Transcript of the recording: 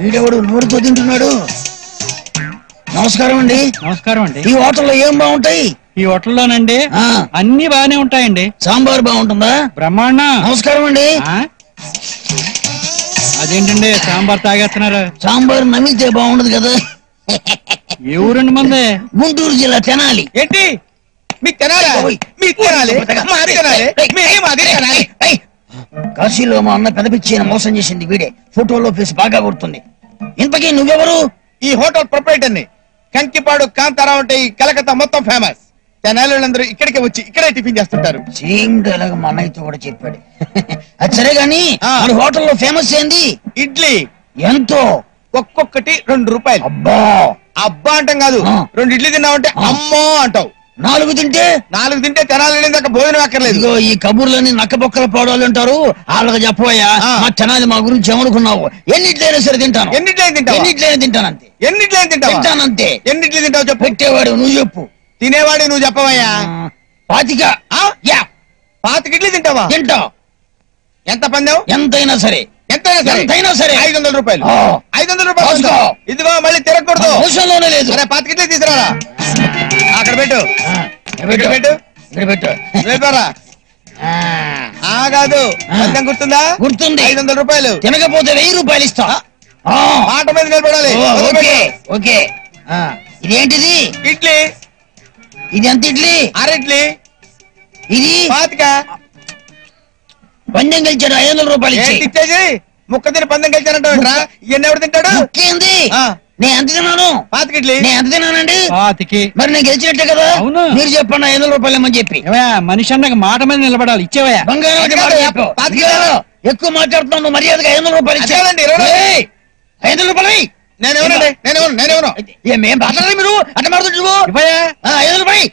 వీడెవడు నోరుతో తింటున్నాడు? నమస్కారం అండి. నమస్కారం అండి. ఈ హోటల్లో ఏం బాగుంటాయి? ఈ హోటల్లోనండి అన్ని బాగానే ఉంటాయండి. సాంబార్ బాగుంటుందా? బ్రహ్మాండ. నమస్కారం అండి. అదేంటండి సాంబార్ తాగేస్తున్నారు? సాంబార్ నమిలితే బాగుండదు కదా. ఏ ఊరండి మంది? గుంటూరు జిల్లా తెనాలి. ఏంటి మీకు తెనాలి? మీకు తెనాలి? మాది తెనాలి? మాది తెనాలి? కాశీలో మా అన్న పెదపిచ్చి మోసం చేసింది వీడే. ఫోటోలో ఫేస్ బాగా కొడుతుంది. ఇంతకీ నువ్వెవరు? ఈ హోటల్ ప్రొపరేటర్ని. కంకిపాడు కాంతారావు అంటే ఈ కలకత్తా మొత్తం ఫేమస్. తెనాలందరూ ఇక్కడికి వచ్చి ఇక్కడే టిఫిన్ చేస్తుంటారు. సేమ్ డైలాగ్ మా అన్నయ్యతో కూడా చెప్పాడు. అది సరే గాని మన హోటల్లో ఫేమస్ ఏంది? ఇడ్లీ. ఎంతో? ఒక్కొక్కటి 2 రూపాయలు. అబ్బా అబ్బా అంటాం కాదు, 2 ఇడ్లీ తిన్నావంటే అమ్మో అంటావు. 4 తింటే? 4 తింటే తెనాలి దాకా భోజనం అక్కర్లేదు. ఈ కబుర్లని నక్క బొక్కల పాడాలు అంటారు. వాళ్ళకి చెప్పబోయా మా తెనాలి మా గురించి ఏమనుకున్నావు? ఎన్నిట్లైనా సరే తింటాను. ఎన్నిట్లయినా తింటావు? ఎన్నిట్లైనా తింటాను అంతే. ఎన్నిట్లయినా తింటానంతే. ఎన్నిట్లు తింటావు చెప్పు. పెట్టేవాడు నువ్వు చెప్పు. తినేవాడి నువ్వు చెప్పవయ్యా. 25. 25 ఇడ్లీ తింటావా? తింటా. ఎంత పందెం? ఎంతైనా సరే. ఎంతైనా సరే 500 రూపాయలు. 500 రూపాయలు. ఇదిగో మళ్ళీ తిరగకూడదు. అవసరంలోనే లేదు. అరే 25 ఇడ్లీ తీసుకురారా. అక్కడ పెట్టు. పెట్టారా? కాదు పందెం గుర్తుందా? గుర్తుంది. 500 రూపాయలు. తినకపోతే 1000 రూపాయలు ఇస్తా. మాట మీద నిలబడాలి. ఓకే. ఇదేంటిది? ఇడ్లీ. ఇది ఎంత ఇడ్లీ? 6 ఇడ్లీ. ఇది 25. పందెం గెలిచాడు 500 రూపాయలు ఇచ్చేసి ముక్క తిని పందెం గెలిచానంటావు. ఇవన్నీ ఎవరు తింటాడు? ముక్కేంది? నేను ఎంత తిన్నాను? 25 ఇడ్లీ. నేను ఎంత తిన్నానండి? 25. మరి నేను గెలిచినట్టే కదా. అవును. మీరు చెప్పండి 500 రూపాయలు ఏమని చెప్పి. మనిషి అన్నకు మాట మీద నిలబడాలి. ఇచ్చేవయ్యా. ఎక్కువ మాట్లాడుతున్నాను. మర్యాదగా 500 రూపాయలు ఇచ్చేయాలండి. 500 రూపాయలు. నేనేమో ఏం మాట్లాడాలి మీరు? అట్ట మాట్లాడుతు 500 రూపాయలు.